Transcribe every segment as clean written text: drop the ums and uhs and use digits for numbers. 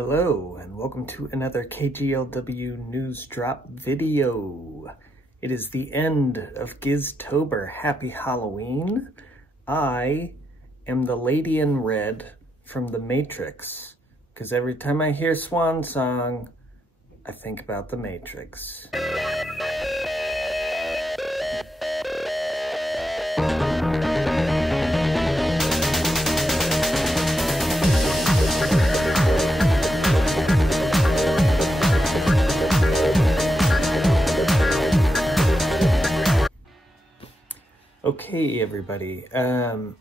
Hello and welcome to another KGLW News Drop video. It is the end of Giztober. Happy Halloween. I am the lady in red from The Matrix, because every time I hear Swan Song, I think about The Matrix. Okay, everybody, so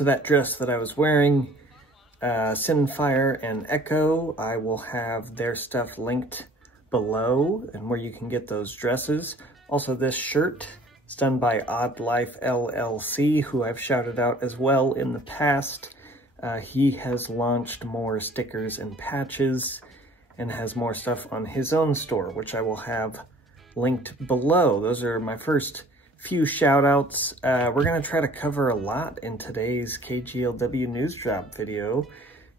that dress that I was wearing, Sinfyre and Echo, I will have their stuff linked below and where you can get those dresses. Also, this shirt is done by ODDLIFELLC, who I've shouted out as well in the past. He has launched more stickers and patches and has more stuff on his own store, which I will have linked below. Those are my first few shout outs. We're gonna try to cover a lot in today's KGLW News Drop video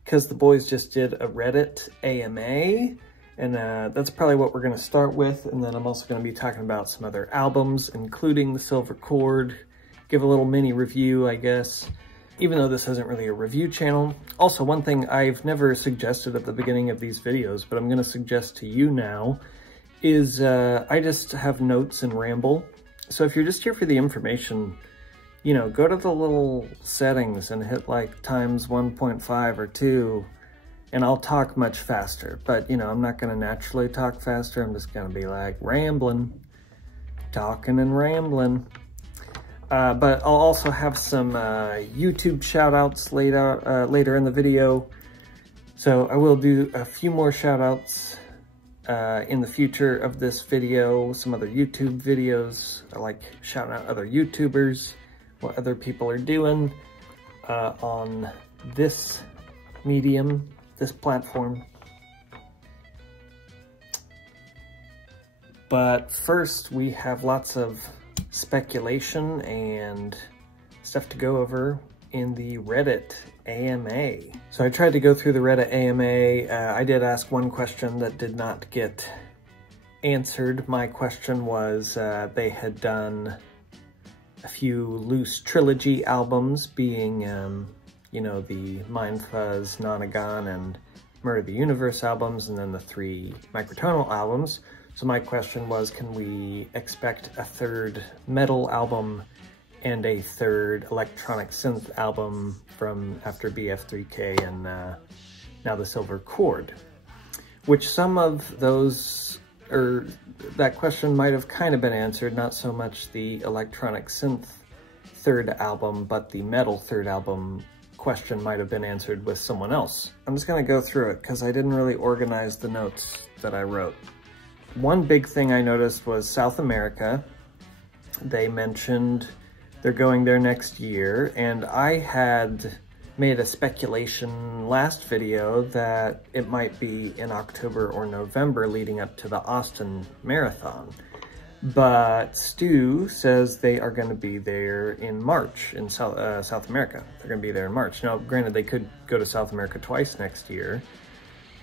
because the boys just did a Reddit AMA, and that's probably what we're gonna start with. And then I'm also gonna be talking about some other albums, including The Silver Cord, give a little mini review, I guess, even though this isn't really a review channel. Also, one thing I've never suggested at the beginning of these videos, but I'm gonna suggest to you now, is I just have notes and ramble. So if you're just here for the information, you know, go to the little settings and hit like times 1.5 or 2, and I'll talk much faster. But, you know, I'm not going to naturally talk faster. I'm just going to be like rambling, talking and rambling. But I'll also have some YouTube shout outs later in the video. So I will do a few more shout outs in the future of this video, some other YouTube videos. I like shouting out other YouTubers, what other people are doing on this medium, this platform. But first, we have lots of speculation and stuff to go over in the Reddit AMA. So I tried to go through the Reddit AMA. I did ask one question that did not get answered. My question was, they had done a few loose trilogy albums, being, you know, the Mind Fuzz, Nonagon, and Murder the Universe albums, and then the 3 microtonal albums. So my question was, can we expect a third metal album and a third electronic synth album from after BF3K and now The Silver Cord? Which some of those, or that question might have kind of been answered, not so much the electronic synth third album, but the metal third album question might have been answered with someone else. I'm just gonna go through it because I didn't really organize the notes that I wrote. One big thing I noticed was South America. They mentioned they're going there next year, and I had made a speculation last video that it might be in October or November leading up to the Austin Marathon. But Stu says they are going to be there in March in South America. They're going to be there in March. Now, granted, they could go to South America twice next year,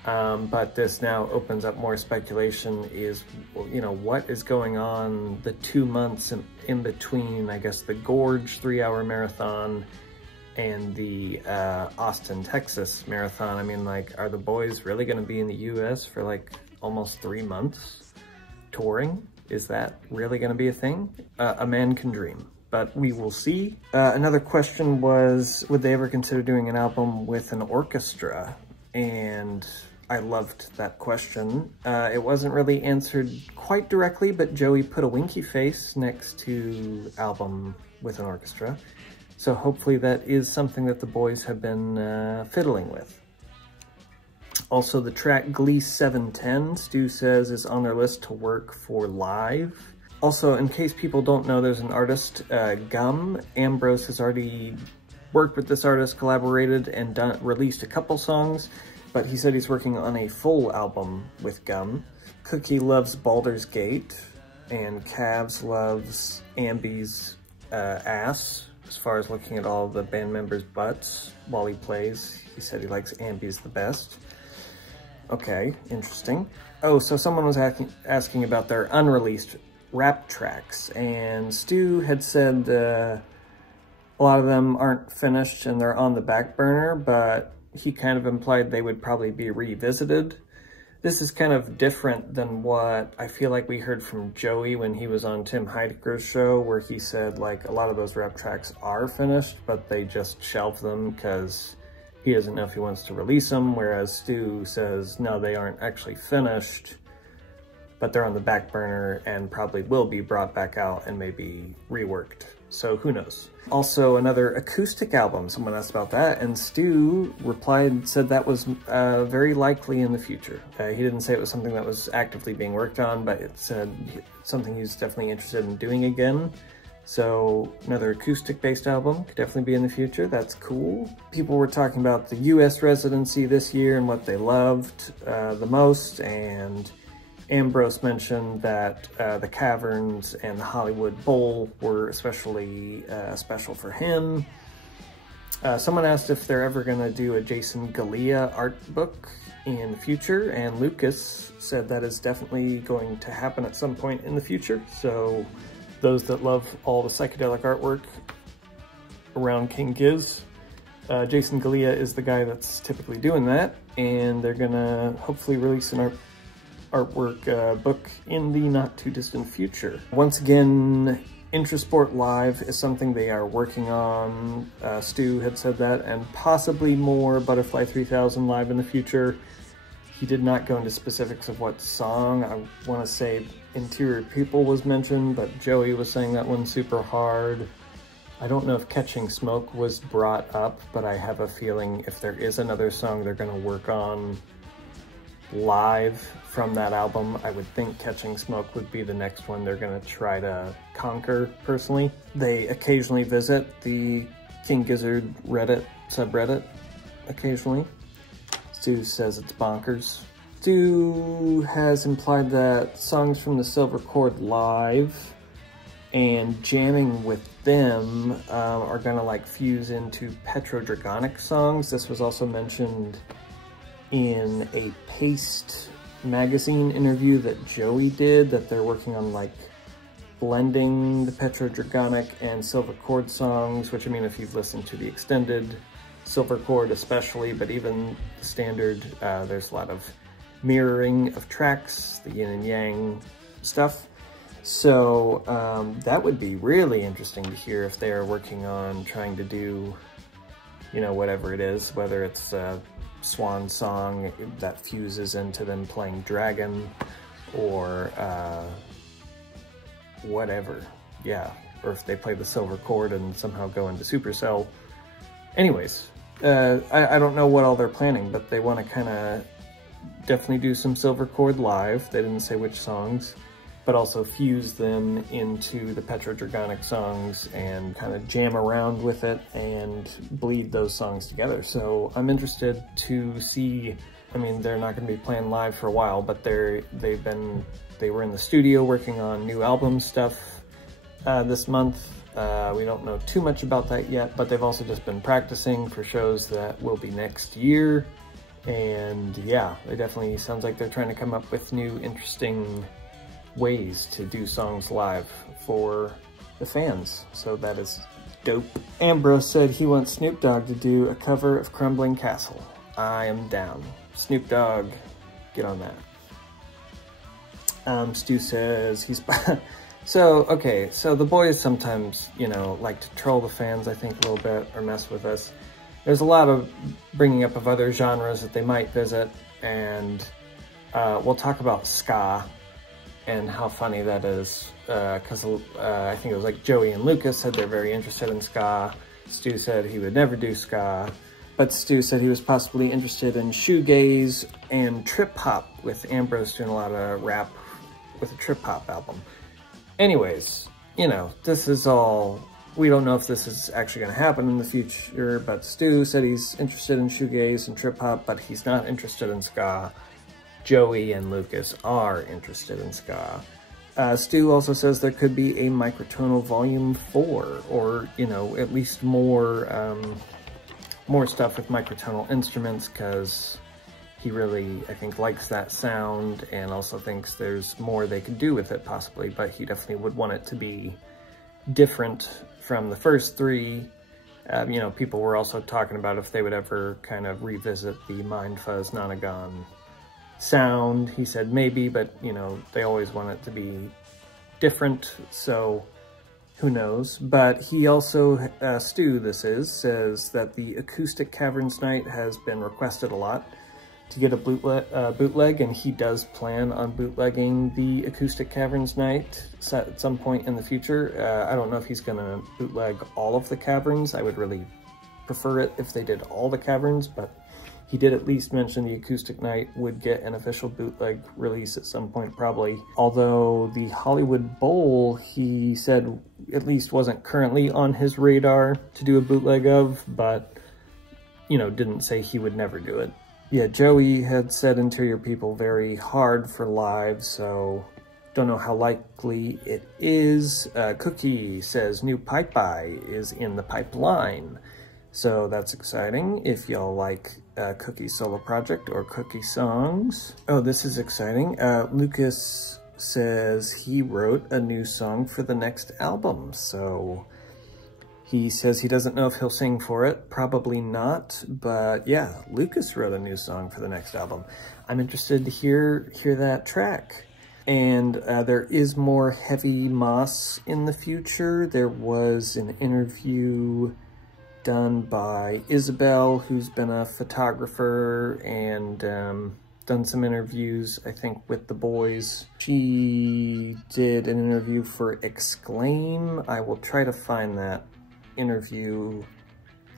but this now opens up more speculation is, you know, what is going on the 2 months in between, I guess, the Gorge 3-hour marathon and the Austin, Texas marathon. I mean, like, are the boys really going to be in the US for like almost 3 months touring? Is that really going to be a thing? A man can dream, but we will see. Another question was, would they ever consider doing an album with an orchestra? And I loved that question. It wasn't really answered quite directly, but Joey put a winky face next to album with an orchestra. So hopefully that is something that the boys have been fiddling with. Also, the track Glee 710, Stu says, is on their list to work for live. Also, in case people don't know, there's an artist, Gum. Ambrose has already worked with this artist, collaborated, and released a couple songs. But he said he's working on a full album with Gum. Cookie loves Baldur's Gate, and Cavs loves Ambi's ass. As far as looking at all the band members' butts while he plays, he said he likes Ambi's the best. Okay, interesting. Oh, so someone was asking about their unreleased rap tracks, and Stu had said a lot of them aren't finished and they're on the back burner, but he kind of implied they would probably be revisited. This is kind of different than what I feel like we heard from Joey when he was on Tim Heidecker's show, where he said like a lot of those rap tracks are finished, but they just shelved them because he doesn't know if he wants to release them, whereas Stu says no, they aren't actually finished, but they're on the back burner and probably will be brought back out and maybe reworked. So who knows? Also, another acoustic album, someone asked about that, and Stu replied, said that was very likely in the future. He didn't say it was something that was actively being worked on, but it said something he's definitely interested in doing again. So another acoustic-based album could definitely be in the future. That's cool. People were talking about the US residency this year and what they loved the most, and Ambrose mentioned that the Caverns and the Hollywood Bowl were especially special for him. Someone asked if they're ever going to do a Jason Galea art book in the future, and Lucas said that is definitely going to happen at some point in the future. So those that love all the psychedelic artwork around King Giz, Jason Galea is the guy that's typically doing that, and they're going to hopefully release an artwork book in the not too distant future. Once again, Intrasport Live is something they are working on. Stu had said that, and possibly more Butterfly 3000 live in the future. He did not go into specifics of what song. I want to say Interior People was mentioned, but Joey was saying that one's super hard. I don't know if Catching Smoke was brought up, but I have a feeling if there is another song they're going to work on live from that album, I would think Catching Smoke would be the next one they're going to try to conquer personally. They occasionally visit the King Gizzard Reddit subreddit, occasionally. Stu says it's bonkers. Stu has implied that songs from the Silver Cord live and jamming with them are gonna like fuse into Petrodragonic songs. This was also mentioned in a Paste magazine interview that Joey did, that they're working on like blending the Petrodragonic and Silver Cord songs, which I mean, if you've listened to the extended Silver Cord especially, but even the standard, there's a lot of mirroring of tracks, the yin and yang stuff. So that would be really interesting to hear if they are working on trying to do, you know, whatever it is, whether it's a swan song that fuses into them playing Dragon or whatever. Yeah, or if they play the Silver Cord and somehow go into Supercell. Anyways, I don't know what all they're planning, but they want to kind of definitely do some Silver Cord live. They didn't say which songs, but also fuse them into the Petrodragonic songs and kind of jam around with it and bleed those songs together. So I'm interested to see. I mean, they're not going to be playing live for a while, but they were in the studio working on new album stuff this month. We don't know too much about that yet, but they've also just been practicing for shows that will be next year. And yeah, it definitely sounds like they're trying to come up with new, interesting ways to do songs live for the fans. So that is dope. Ambrose said he wants Snoop Dogg to do a cover of Crumbling Castle. I am down. Snoop Dogg, get on that. Stu says he's... So, okay, so the boys sometimes, you know, like to troll the fans, I think, a little bit, or mess with us. There's a lot of bringing up of other genres that they might visit, and we'll talk about ska and how funny that is, because I think it was like Joey and Lucas said they're very interested in ska. Stu said he would never do ska, but Stu said he was possibly interested in shoegaze and trip-hop, with Ambrose doing a lot of rap with a trip-hop album. Anyways, you know, this is all, we don't know if this is actually going to happen in the future, but Stu said he's interested in shoegaze and trip-hop, but he's not interested in ska. Joey and Lucas are interested in ska. Stu also says there could be a Microtonal Volume 4, or, you know, at least more stuff with microtonal instruments, because he really, I think, likes that sound and also thinks there's more they could do with it possibly, but he definitely would want it to be different from the first three. You know, people were also talking about if they would ever kind of revisit the Mind Fuzz Nonagon sound. He said maybe, but you know, they always want it to be different, so who knows. But he also, Stu says that the Acoustic Caverns Night has been requested a lot to get a bootleg, and he does plan on bootlegging the Acoustic Caverns Night at some point in the future. I don't know if he's gonna bootleg all of the caverns. I would really prefer it if they did all the caverns, but he did at least mention the Acoustic Night would get an official bootleg release at some point, probably. Although the Hollywood Bowl, he said at least wasn't currently on his radar to do a bootleg of, but, you know, didn't say he would never do it. Yeah, Joey had said Interior People very hard for live, so don't know how likely it is. Cookie says new pipe-by is in the pipeline. So that's exciting if y'all like Cookie's solo project or Cookie songs. Oh, this is exciting. Lucas says he wrote a new song for the next album. So he says he doesn't know if he'll sing for it. Probably not, but yeah, Lucas wrote a new song for the next album. I'm interested to hear that track. And there is more Heavy Moss in the future. There was an interview done by Isabel, who's been a photographer and done some interviews, I think, with the boys. She did an interview for Exclaim. I will try to find that interview,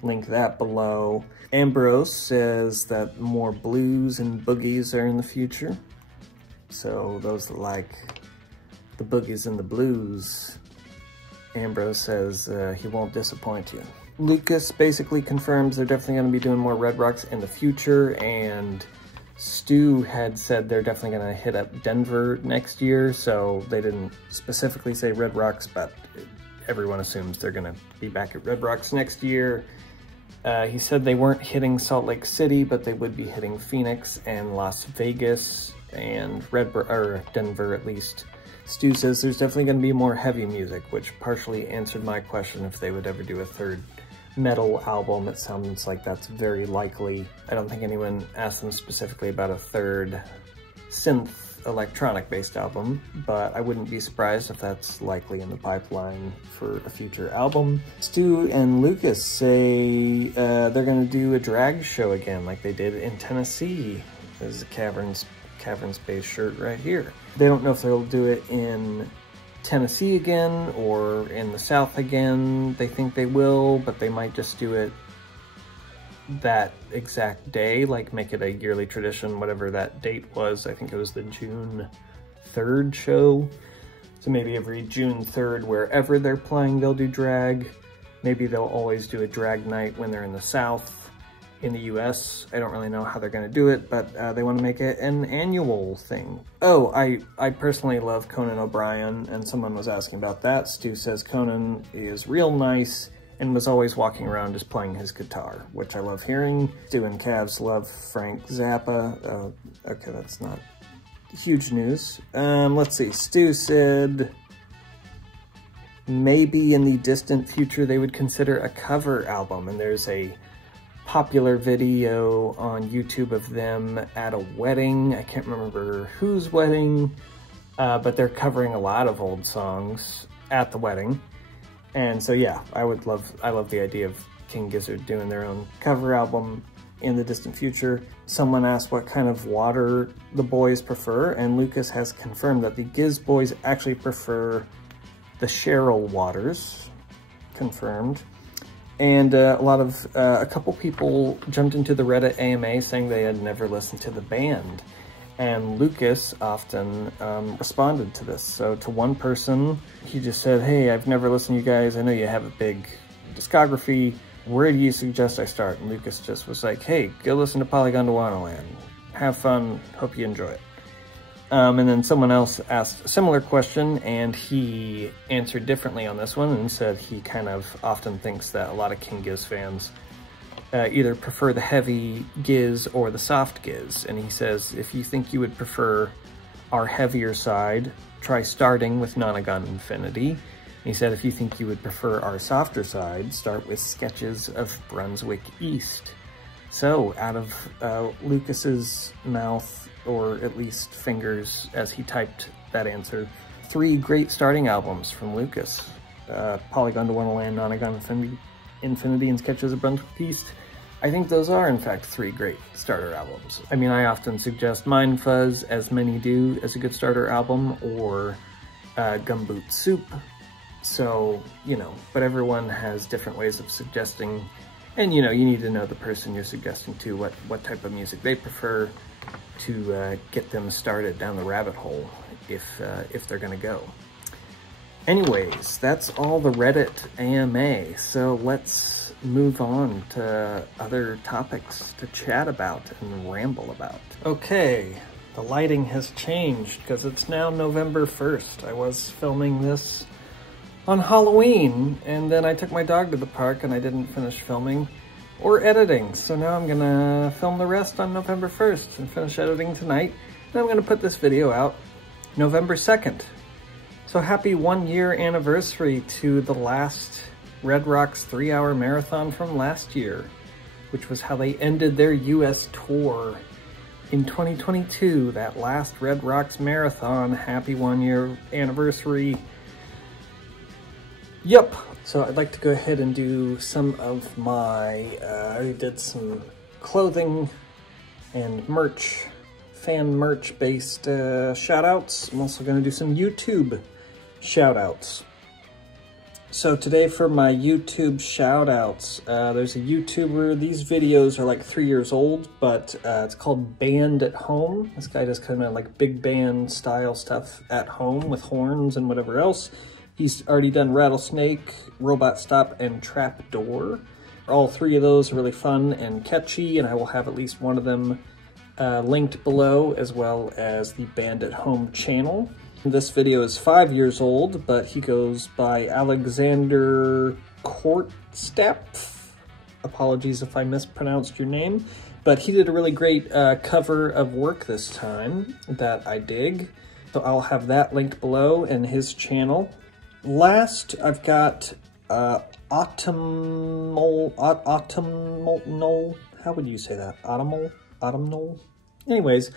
link that below. Ambrose says that more blues and boogies are in the future. So those that like the boogies and the blues, Ambrose says he won't disappoint you. Lucas basically confirms they're definitely going to be doing more Red Rocks in the future, and Stu had said they're definitely going to hit up Denver next year, so they didn't specifically say Red Rocks, but everyone assumes they're going to be back at Red Rocks next year. He said they weren't hitting Salt Lake City, but they would be hitting Phoenix and Las Vegas and Denver at least. Stu says there's definitely going to be more heavy music, which partially answered my question if they would ever do a third metal album. It sounds like that's very likely. I don't think anyone asked them specifically about a third synth electronic based album, but I wouldn't be surprised if that's likely in the pipeline for a future album. Stu and Lucas say they're going to do a drag show again like they did in Tennessee. There's a Caverns-based shirt right here. They don't know if they'll do it in Tennessee again or in the South again. They think they will, but they might just do it that exact day, like make it a yearly tradition, whatever that date was. I think it was the June 3rd show. So maybe every June 3rd, wherever they're playing, they'll do drag. Maybe they'll always do a drag night when they're in the South. In the US, I don't really know how they're going to do it, but they want to make it an annual thing. Oh, I personally love Conan O'Brien, and someone was asking about that. Stu says Conan is real nice and was always walking around just playing his guitar, which I love hearing. Stu and Cavs love Frank Zappa. Okay, that's not huge news. Let's see. Stu said maybe in the distant future they would consider a cover album, and there's a popular video on YouTube of them at a wedding. I can't remember whose wedding, but they're covering a lot of old songs at the wedding. And so yeah, I love the idea of King Gizzard doing their own cover album in the distant future. Someone asked what kind of water the boys prefer, and Lucas has confirmed that the Giz boys actually prefer the Cheryl waters. Confirmed. And a couple people jumped into the Reddit AMA saying they had never listened to the band. And Lucas often responded to this. So to one person, he just said, hey, I've never listened to you guys. I know you have a big discography. Where do you suggest I start? And Lucas just was like, hey, go listen to Polygon to Wonderland. Have fun. Hope you enjoy it. And then someone else asked a similar question, and he answered differently on this one and said he kind of often thinks that a lot of King Giz fans either prefer the heavy giz or the soft giz. And he says, if you think you would prefer our heavier side, try starting with Nonagon Infinity. And he said, if you think you would prefer our softer side, start with Sketches of Brunswick East. So out of Lucas's mouth, or at least fingers as he typed that answer, 3 great starting albums from Lucas. Polygon to Wonderland, Nonagon Infinity, and Sketches of Brunswick East. I think those are, in fact, 3 great starter albums. I mean, I often suggest Mind Fuzz, as many do, as a good starter album, or Gumboot Soup. So, you know, but everyone has different ways of suggesting, and, you know, you need to know the person you're suggesting to, what type of music they prefer to get them started down the rabbit hole, if they're gonna go. Anyways, that's all the Reddit AMA, so let's move on to other topics to chat about and ramble about. Okay, the lighting has changed because it's now November 1st. I was filming this on Halloween, and then I took my dog to the park and I didn't finish filming or editing, so now I'm gonna film the rest on November 1st and finish editing tonight, and I'm gonna put this video out November 2nd. So happy 1-year anniversary to the last Red Rocks 3-hour marathon from last year, which was how they ended their US tour in 2022. That last Red Rocks marathon. Happy 1-year anniversary. Yep. So I'd like to go ahead and do some of my, I did some clothing and merch, fan merch based shout outs. I'm also going to do some YouTube shout outs. So today for my YouTube shout-outs, there's a YouTuber, these videos are like 3 years old, but it's called Band at Home. This guy does kind of like big band style stuff at home with horns and whatever else. He's already done Rattlesnake, Robot Stop, and Trapdoor. All 3 of those are really fun and catchy, and I will have at least one of them linked below, as well as the Band at Home channel. This video is 5 years old, but he goes by Alexander Kortstep. Apologies if I mispronounced your name, but he did a really great cover of Work this time that I dig. So I'll have that linked below and his channel. Last, I've got Autumnal, how would you say that? Autumnal? Anyways,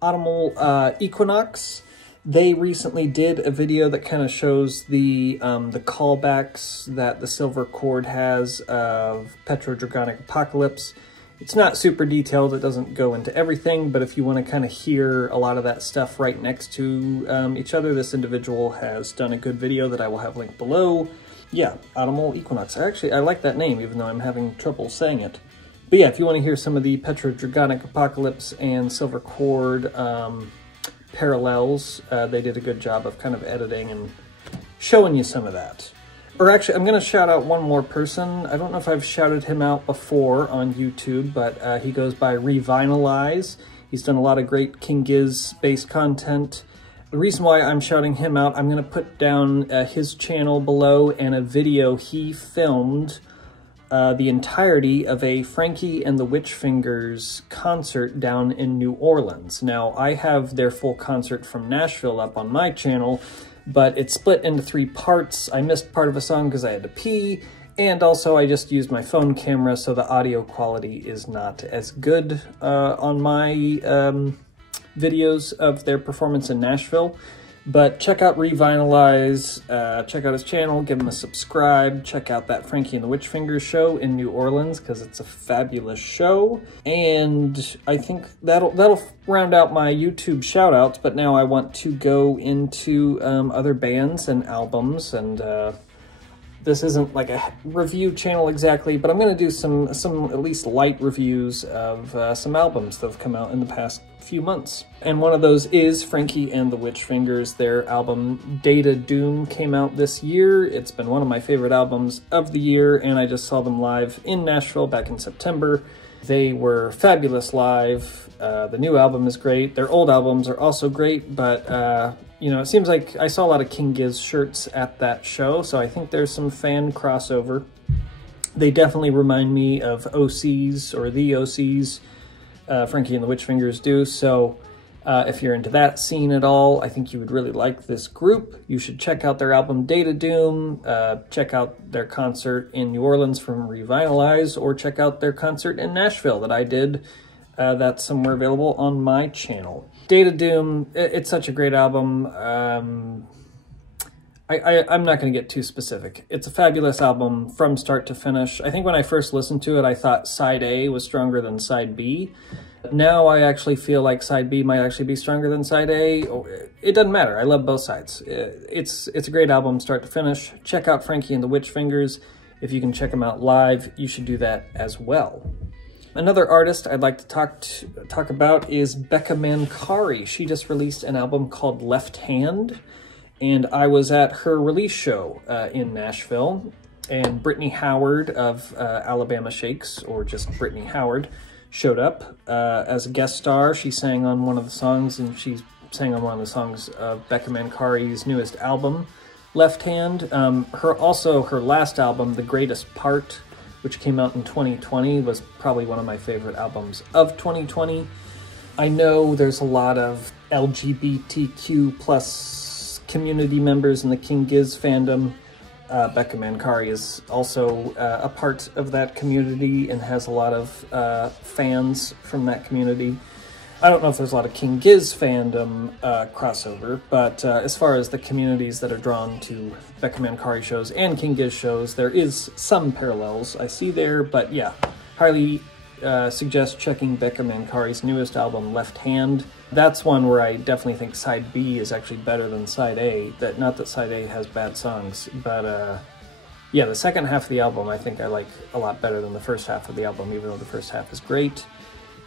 Autumnal Equinox. They recently did a video that kind of shows the callbacks that the Silver Cord has of Petrodragonic Apocalypse. It's not super detailed, it doesn't go into everything, but if you want to kind of hear a lot of that stuff right next to each other, this individual has done a good video that I will have linked below. Yeah, Autumnal Equinox. I like that name, even though I'm having trouble saying it. But yeah, if you want to hear some of the Petrodragonic Apocalypse and Silver Cord parallels, they did a good job of kind of editing and showing you some of that. Or actually, I'm going to shout out one more person. I don't know if I've shouted him out before on YouTube, but he goes by Revinylize. He's done a lot of great King Giz-based content. The reason why I'm shouting him out, I'm going to put down his channel below and a video he filmed the entirety of a Frankie and the Witch Fingers concert down in New Orleans. Now, I have their full concert from Nashville up on my channel, but it's split into 3 parts. I missed part of a song because I had to pee, and also I just used my phone camera, so the audio quality is not as good on my videos of their performance in Nashville. But check out Revinylize, check out his channel, give him a subscribe, check out that Frankie and the Witch Fingers show in New Orleans, because it's a fabulous show. And I think that'll round out my YouTube shout-outs, but now I want to go into other bands and albums, and this isn't like a review channel exactly, but I'm going to do some at least light reviews of some albums that have come out in the past few months. And one of those is Frankie and the Witch Fingers. Their album Data Doom came out this year. It's been one of my favorite albums of the year, and I just saw them live in Nashville back in September. They were fabulous live. The new album is great. Their old albums are also great, but you know, it seems like I saw a lot of King Giz shirts at that show, so I think there's some fan crossover. They definitely remind me of OCs, or the OCs, Frankie and the Witchfingers do. So if you're into that scene at all, I think you would really like this group. You should check out their album Data Doom, check out their concert in New Orleans from Revinylize, or check out their concert in Nashville that I did. That's somewhere available on my channel. Data Doom, it's such a great album. I'm not going to get too specific. It's a fabulous album from start to finish. I think when I first listened to it, I thought side A was stronger than side B. Now I actually feel like side B might actually be stronger than side A. It doesn't matter. I love both sides. It's a great album start to finish. Check out Frankie and the Witchfingers. If you can check them out live, you should do that as well. Another artist I'd like to talk about is Becca Mancari. She just released an album called Left Hand, and I was at her release show in Nashville, and Brittany Howard of Alabama Shakes, or just Brittany Howard, showed up as a guest star. She sang on one of the songs, and she sang on one of the songs of Becca Mancari's newest album, Left Hand. Her last album, The Greatest Part, which came out in 2020, was probably one of my favorite albums of 2020. I know there's a lot of LGBTQ plus community members in the King Giz fandom. Becca Mancari is also a part of that community and has a lot of fans from that community. I don't know if there's a lot of King Giz fandom crossover, but as far as the communities that are drawn to Becca Mancari shows and King Giz shows, there is some parallels I see there, but yeah, highly suggest checking Becca Mancari's newest album, Left Hand. That's one where I definitely think side B is actually better than side A. Not that side A has bad songs, but yeah, the second half of the album I think I like a lot better than the first half of the album, even though the first half is great.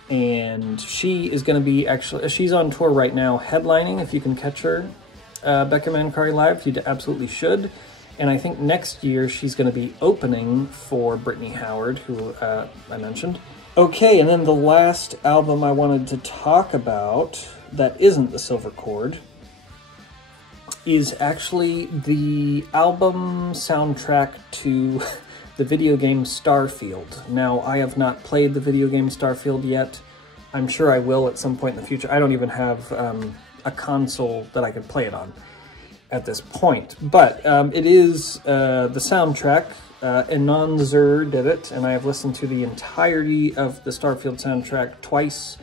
And she is going to be she's on tour right now headlining, if you can catch her, Becca Mancari live, you absolutely should. And I think next year she's going to be opening for Brittany Howard, who I mentioned. Okay, and then the last album I wanted to talk about that isn't The Silver Cord is actually the album soundtrack to the video game Starfield. Now, I have not played the video game Starfield yet. I'm sure I will at some point in the future. I don't even have a console that I could play it on at this point. But it is the soundtrack. Anonzer did it, and I have listened to the entirety of the Starfield soundtrack twice.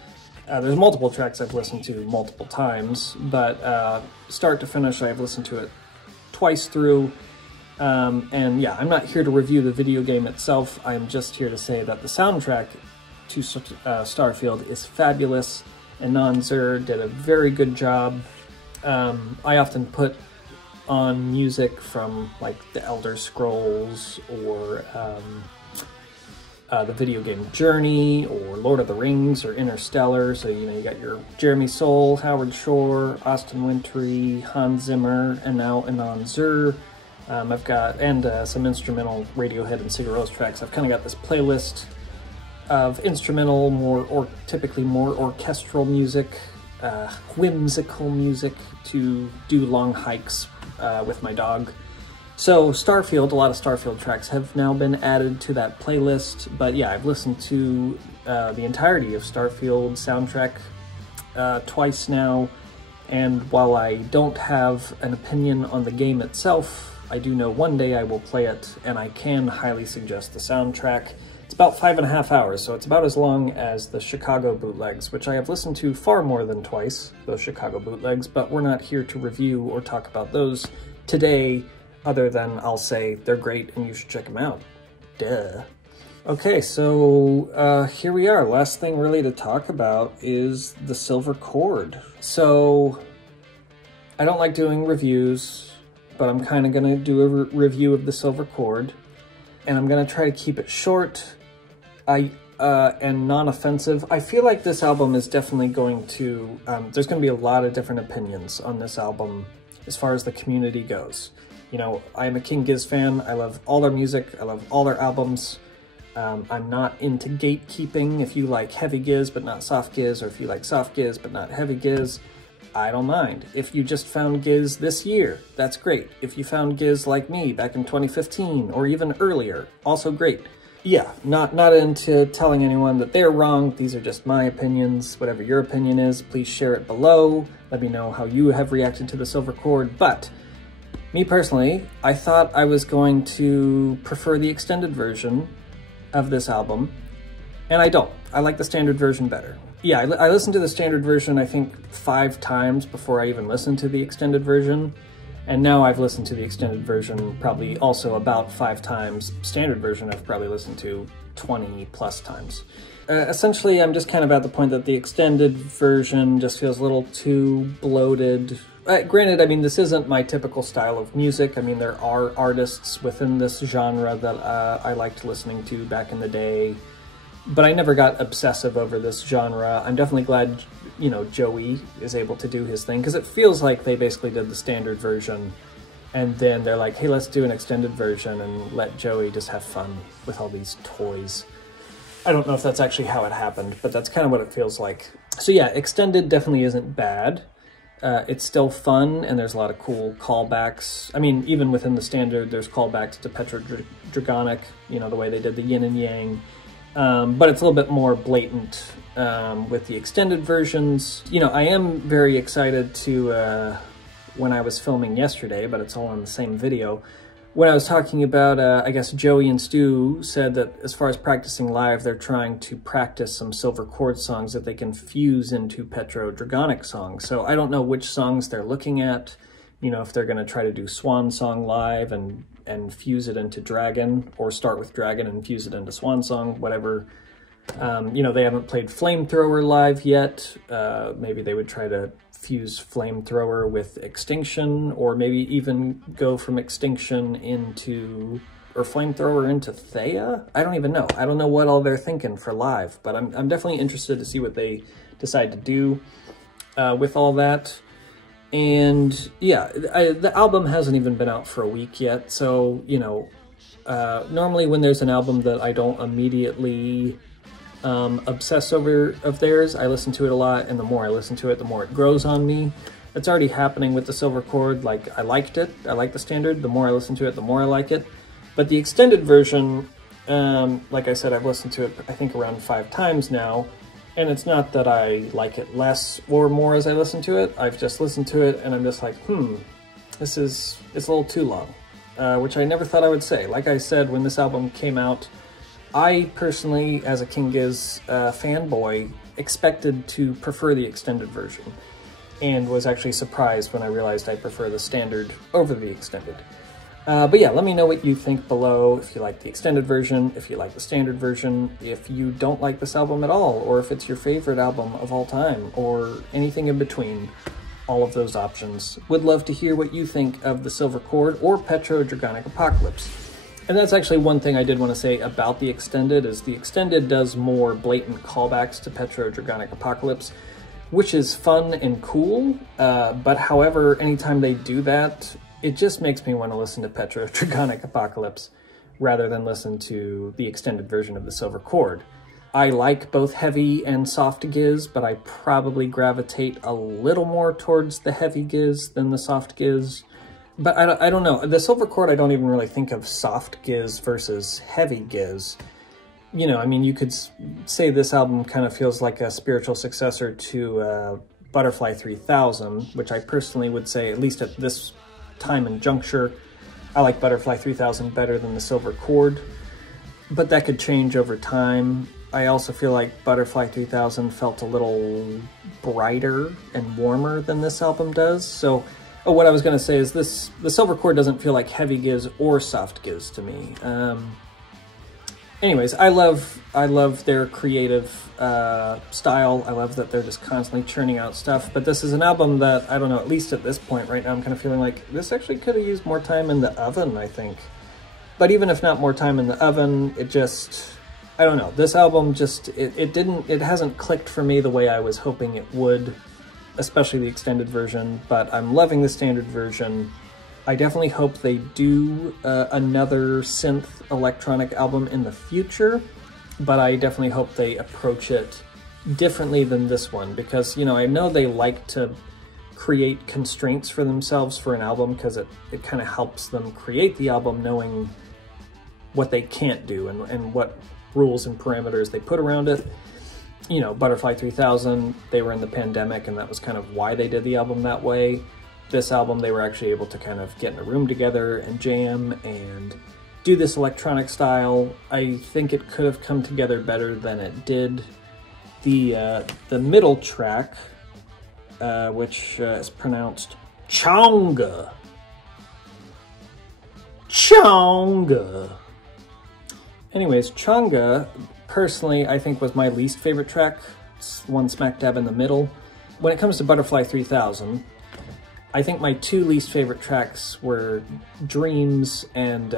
There's multiple tracks I've listened to multiple times, but start to finish I've listened to it twice through. And yeah, I'm not here to review the video game itself. I'm just here to say that the soundtrack to Starfield is fabulous. Anonzer did a very good job. I often put on music from like the Elder Scrolls or the video game Journey or Lord of the Rings or Interstellar. So, you know, you got your Jeremy Soule, Howard Shore, Austin Wintory, Hans Zimmer, and now Anonzer. I've got, and some instrumental Radiohead and Sigur Rós tracks. I've kind of got this playlist of instrumental, typically more orchestral music, whimsical music to do long hikes with my dog. So Starfield, a lot of Starfield tracks have now been added to that playlist, but yeah, I've listened to the entirety of Starfield soundtrack twice now, and while I don't have an opinion on the game itself, I do know one day I will play it, and I can highly suggest the soundtrack. It's about 5.5 hours, so it's about as long as the Chicago bootlegs, which I have listened to far more than twice, those Chicago bootlegs, but we're not here to review or talk about those today, other than I'll say they're great and you should check them out. Duh. Okay, so here we are. Last thing really to talk about is The Silver Cord. So, I don't like doing reviews, but I'm kind of going to do a review of The Silver Cord, and I'm going to try to keep it short and non-offensive. I feel like this album is definitely going to, there's going to be a lot of different opinions on this album as far as the community goes. You know, I'm a King Giz fan. I love all their music. I love all their albums. I'm not into gatekeeping. If you like heavy Giz but not soft Giz, or if you like soft Giz but not heavy Giz, I don't mind. If you just found Giz this year, that's great. If you found Giz like me back in 2015 or even earlier, also great. yeah, not into telling anyone that they're wrong. These are just my opinions. Whatever your opinion is, please share it below. Let me know how you have reacted to the Silver Cord. But me personally, I thought I was going to prefer the extended version of this album, and I don't. I like the standard version better. Yeah, I listened to the standard version, I think, 5 times before I even listened to the extended version. And now I've listened to the extended version probably also about 5 times. Standard version I've probably listened to 20 plus times. Essentially, I'm just kind of at the point that the extended version just feels a little too bloated. Granted, I mean, this isn't my typical style of music. I mean, there are artists within this genre that I liked listening to back in the day, but I never got obsessive over this genre. I'm definitely glad, you know, Joey is able to do his thing, because it feels like they basically did the standard version, and then they're like, hey, let's do an extended version and let Joey just have fun with all these toys. I don't know if that's actually how it happened, but that's kind of what it feels like. So yeah, extended definitely isn't bad. It's still fun, and there's a lot of cool callbacks. I mean, even within the standard, there's callbacks to Petro Dragonic, you know, the way they did the yin and yang. But it's a little bit more blatant with the extended versions. You know, I am very excited to, when I was filming yesterday, but it's all in the same video, when I was talking about, I guess Joey and Stu said that as far as practicing live, they're trying to practice some Silver Cord songs that they can fuse into Petro Dragonic songs. So I don't know which songs they're looking at, you know, if they're going to try to do Swan Song live and fuse it into Dragon, or start with Dragon and fuse it into Swan Song, whatever. You know, they haven't played Flamethrower live yet. Maybe they would try to fuse Flamethrower with Extinction, or maybe even go from Extinction into, or Flamethrower into Thea? I don't even know. I don't know what all they're thinking for live, but I'm definitely interested to see what they decide to do with all that. And yeah, the album hasn't even been out for a week yet, so, you know, normally when there's an album that I don't immediately obsess over of theirs, I listen to it a lot, and the more I listen to it, the more it grows on me. It's already happening with the Silver Cord. Like, I liked it, I like the standard, the more I listen to it, the more I like it. But the extended version, like I said, I've listened to it, I think, around 5 times now. And it's not that I like it less or more as I listen to it. I've just listened to it and I'm just like, it's a little too long, which I never thought I would say. Like I said, when this album came out, I personally, as a King Giz fanboy, expected to prefer the extended version, and was actually surprised when I realized I prefer the standard over the extended. But yeah, let me know what you think below, if you like the extended version, if you like the standard version, if you don't like this album at all, or if it's your favorite album of all time, or anything in between. All of those options. Would love to hear what you think of the Silver Cord or Petro Dragonic Apocalypse. And that's actually one thing I did want to say about the extended, is the extended does more blatant callbacks to Petro Dragonic Apocalypse, which is fun and cool, but however, anytime they do that, it just makes me want to listen to Petro Dragonic Apocalypse rather than listen to the extended version of the Silver Cord. I like both heavy and soft giz, but I probably gravitate a little more towards the heavy giz than the soft giz. But I don't know. The Silver Cord, I don't even really think of soft giz versus heavy giz. You know, I mean, you could say this album kind of feels like a spiritual successor to Butterfly 3000, which I personally would say, at least at this time and juncture, I like Butterfly 3000 better than the Silver Cord. But that could change over time. I also feel like Butterfly 3000 felt a little brighter and warmer than this album does. So, what I was going to say is the Silver Cord doesn't feel like heavy giz or soft giz to me. Anyways, I love their creative style. I love that they're just constantly churning out stuff. But this is an album that, I don't know, at least at this point right now, I'm kind of feeling like this actually could have used more time in the oven, I think. But even if not more time in the oven, it just, I don't know. This album just, it hasn't clicked for me the way I was hoping it would, especially the extended version, but I'm loving the standard version. I definitely hope they do another synth electronic album in the future, but I definitely hope they approach it differently than this one, because, you know, I know they like to create constraints for themselves for an album, because it kind of helps them create the album knowing what they can't do and what rules and parameters they put around it. You know, Butterfly 3000, they were in the pandemic, and that was kind of why they did the album that way. This album, they were actually able to kind of get in a room together and jam and do this electronic style. I think it could have come together better than it did. The middle track, which is pronounced Chonga. Chonga. Anyways, Chonga, personally, I think was my least favorite track. It's one smack dab in the middle. When it comes to Butterfly 3000, I think my two least favorite tracks were Dreams and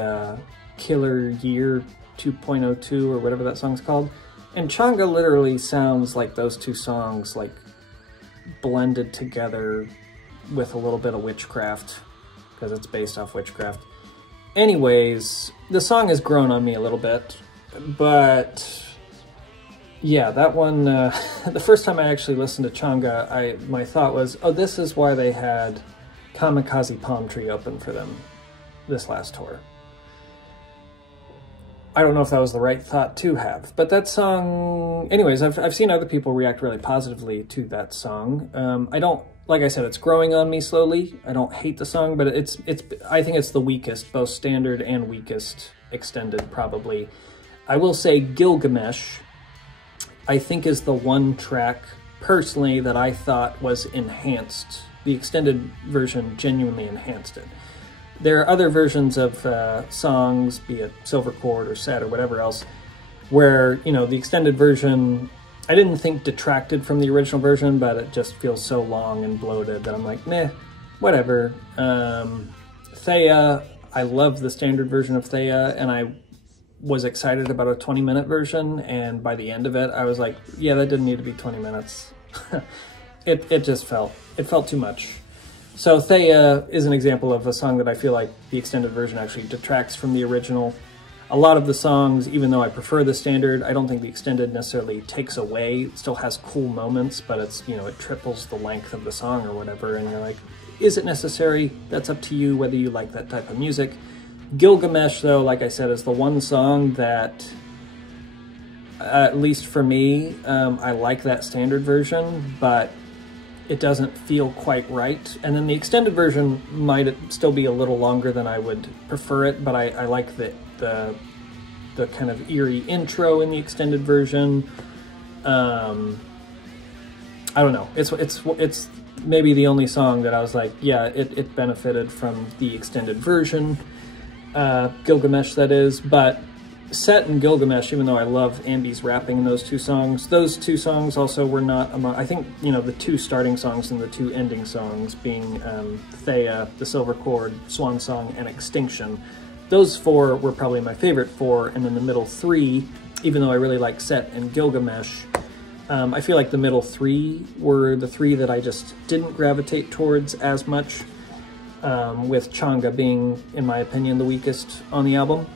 Killer Year 2.02 or whatever that song's called. And Chonga literally sounds like those two songs like blended together with a little bit of witchcraft, because it's based off witchcraft. Anyways, the song has grown on me a little bit, but yeah, that one, the first time I actually listened to Chonga, my thought was, oh, this is why they had Kamikaze Palm Tree open for them this last tour. I don't know if that was the right thought to have, but that song, anyways, I've seen other people react really positively to that song. I don't, like I said, it's growing on me slowly. I don't hate the song, but I think it's the weakest, both standard and weakest extended, probably. I will say Gilgamesh, I think, is the one track, personally, that I thought was enhanced. The extended version genuinely enhanced it. There are other versions of songs, be it Silver Cord or Set or whatever else, where, you know, the extended version, I didn't think detracted from the original version, but it just feels so long and bloated that I'm like, meh, whatever. Thea, I love the standard version of Thea, and I was excited about a 20-minute version, and by the end of it, I was like, yeah, that didn't need to be 20 minutes. It just felt too much. So Thea is an example of a song that I feel like the extended version actually detracts from the original. A lot of the songs, even though I prefer the standard, I don't think the extended necessarily takes away. It still has cool moments, but it's, you know, it triples the length of the song or whatever, and you're like, is it necessary? That's up to you whether you like that type of music. Gilgamesh, though, like I said, is the one song that, at least for me, I like that standard version, but it doesn't feel quite right. And then the extended version might still be a little longer than I would prefer it, but I like the kind of eerie intro in the extended version. I don't know. It's maybe the only song that I was like, yeah, it benefited from the extended version. Gilgamesh, that is. But Set and Gilgamesh, even though I love Ambi's rapping in those two songs also were not among, I think, you know, the two starting songs and the two ending songs being Thea, The Silver Cord, Swan Song, and Extinction. Those four were probably my favorite four, and then the middle three, even though I really like Set and Gilgamesh, I feel like the middle three were the three that I just didn't gravitate towards as much, with Chonga being, in my opinion, the weakest on the album.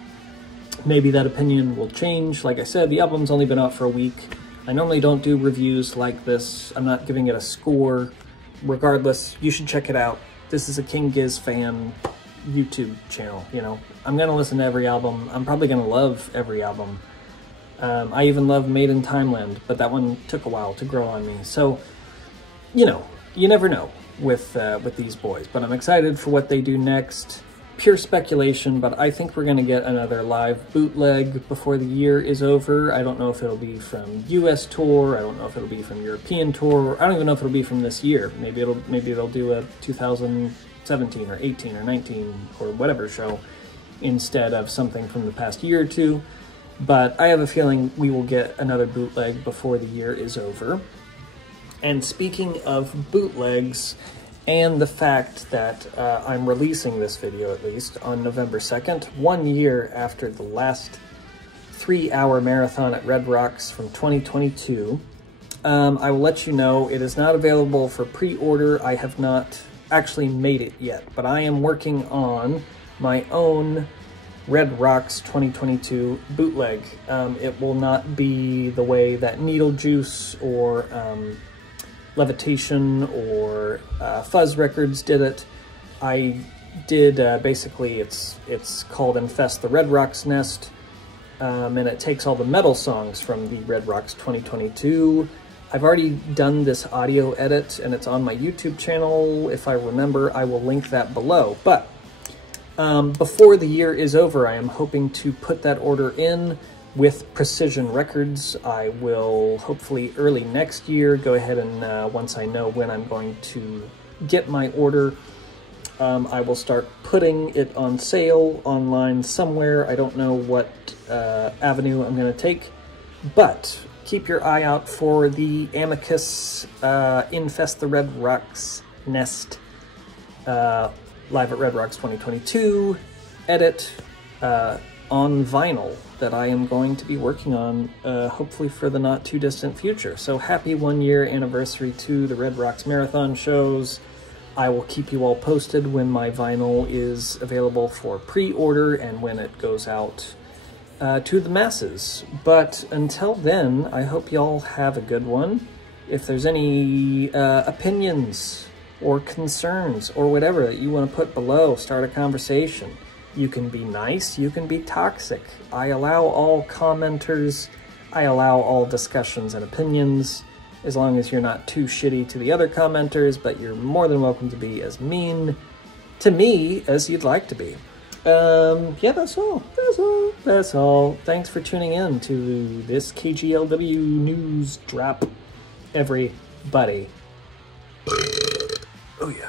Maybe that opinion will change. Like I said, the album's only been out for a week. I normally don't do reviews like this. I'm not giving it a score. Regardless, you should check it out. This is a King Giz fan YouTube channel, you know. I'm gonna listen to every album. I'm probably gonna love every album. I even love Made in Timeland, but that one took a while to grow on me. So, you know, you never know with these boys. But I'm excited for what they do next. Pure speculation, but I think we're going to get another live bootleg before the year is over. I don't know if it'll be from US tour, I don't know if it'll be from European tour, I don't even know if it'll be from this year. Maybe they'll do a 2017 or 18 or 19 or whatever show instead of something from the past year or two. But I have a feeling we will get another bootleg before the year is over. And speaking of bootlegs, and the fact that I'm releasing this video, at least, on November 2nd, 1 year after the last 3-hour marathon at Red Rocks from 2022. I will let you know it is not available for pre-order. I have not actually made it yet, but I am working on my own Red Rocks 2022 bootleg. It will not be the way that Needle Juice or Levitation or Fuzz Records did it. I did basically, it's called Infest the Red Rocks Nest, and it takes all the metal songs from the Red Rocks 2022. I've already done this audio edit, and it's on my YouTube channel. If I remember, I will link that below. But before the year is over, I am hoping to put that order in with Precision Records. I will hopefully early next year go ahead and once I know when I'm going to get my order, I will start putting it on sale online somewhere. I don't know what avenue I'm going to take, but keep your eye out for the Amicus Infest the Red Rocks Nest Live at Red Rocks 2022 edit on vinyl that I am going to be working on hopefully for the not too distant future. So happy 1 year anniversary to the Red Rocks Marathon shows. I will keep you all posted when my vinyl is available for pre-order and when it goes out to the masses. But until then, I hope y'all have a good one. If there's any opinions or concerns or whatever that you want to put below, start a conversation. You can be nice, you can be toxic. I allow all commenters, I allow all discussions and opinions, as long as you're not too shitty to the other commenters, but you're more than welcome to be as mean to me as you'd like to be. Yeah, that's all. That's all. Thanks for tuning in to this KGLW News Drop, everybody. Oh yeah.